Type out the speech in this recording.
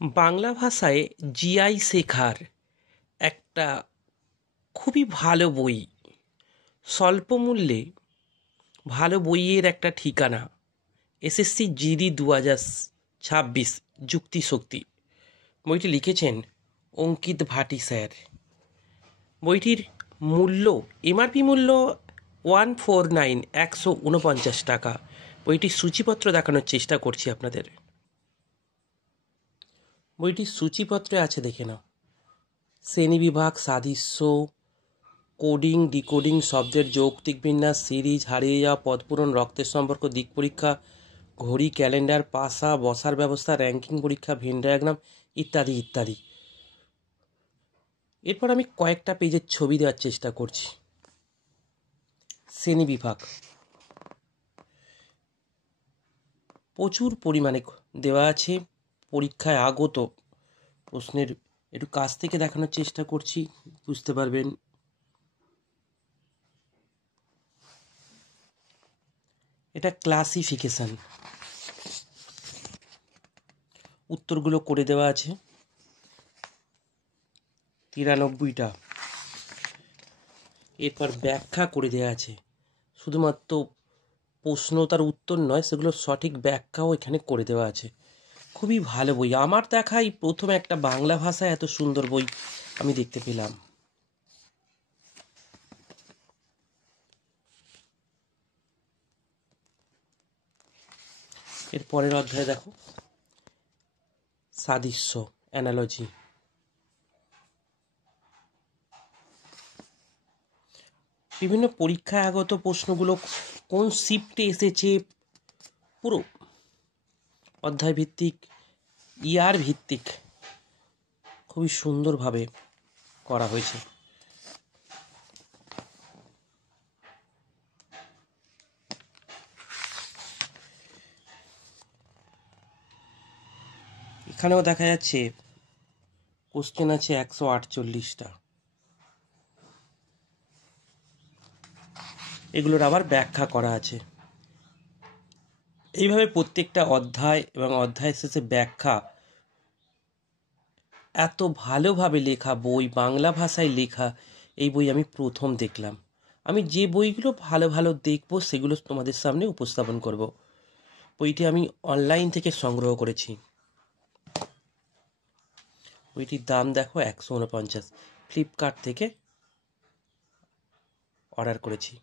বাংলা ভাষায় জিআই শেখার একটা খুবই ভালো বই, স্বল্প মূল্যে ভালো বইয়ের একটা ঠিকানা। SSC GD 2026 যুক্তিশক্তি। বইটি লিখেছেন অঙ্কিত ভাটি স্যার। বইটির মূল্য, এমআরপি মূল্য 149 টাকা। বইটির সূচিপত্র দেখানোর চেষ্টা করছি আপনাদের। বইটির সূচিপত্রে আছে, দেখে নাও। শ্রেণীবিভাগ, সাদৃশ্য, কোডিং, ডিকোডিং, শব্দের যৌক্তিক বিন্যাস, সিরিজ, হারিয়ে যাওয়া পদপূরণ, রক্তের সম্পর্ক, দিক পরীক্ষা, ঘড়ি, ক্যালেন্ডার, পাশা, বসার ব্যবস্থা, র্যাঙ্কিং পরীক্ষা, ভেন ডায়াগ্রাম ইত্যাদি ইত্যাদি। এরপর আমি কয়েকটা পেজের ছবি দেওয়ার চেষ্টা করছি। শ্রেণীবিভাগ প্রচুর পরিমাণে দেওয়া আছে। পরীক্ষায় আগত প্রশ্নের একটু কাছ থেকে দেখানোর চেষ্টা করছি, বুঝতে পারবেন। এটা ক্লাসিফিকেশন, উত্তরগুলো করে দেওয়া আছে 93টা। এরপর ব্যাখ্যা করে দেওয়া আছে, শুধুমাত্র প্রশ্ন তার উত্তর নয়, সেগুলো সঠিক ব্যাখ্যাও এখানে করে দেওয়া আছে। খুবই ভালো বই, আমার দেখাই প্রথম একটা বাংলা ভাষায় এত সুন্দর বই আমি দেখতে পেলাম। এর পরের অধ্যায়ে দেখো, সাদৃশ্য, অ্যানালজি। বিভিন্ন পরীক্ষায় আগত প্রশ্নগুলো কোন শিফটে এসেছে, পুরো অধ্যায় ভিত্তিক, ইয়ার ভিত্তিক খুবই সুন্দরভাবে করা হয়েছে। এখানেও দেখা যাচ্ছে কোশ্চেন আছে 148টা। এগুলোর আবার ব্যাখ্যা করা আছে। এইভাবে প্রত্যেকটা অধ্যায় এবং অধ্যায় শেষে ব্যাখ্যা। এত ভালোভাবে লেখা বই, বাংলা ভাষায় লেখা এই বই আমি প্রথম দেখলাম। আমি যে বইগুলো ভালো ভালো দেখবো সেগুলো তোমাদের সামনে উপস্থাপন করব। বইটি আমি অনলাইন থেকে সংগ্রহ করেছি। বইটির দাম দেখো 149, ফ্লিপকার্ট থেকে অর্ডার করেছি।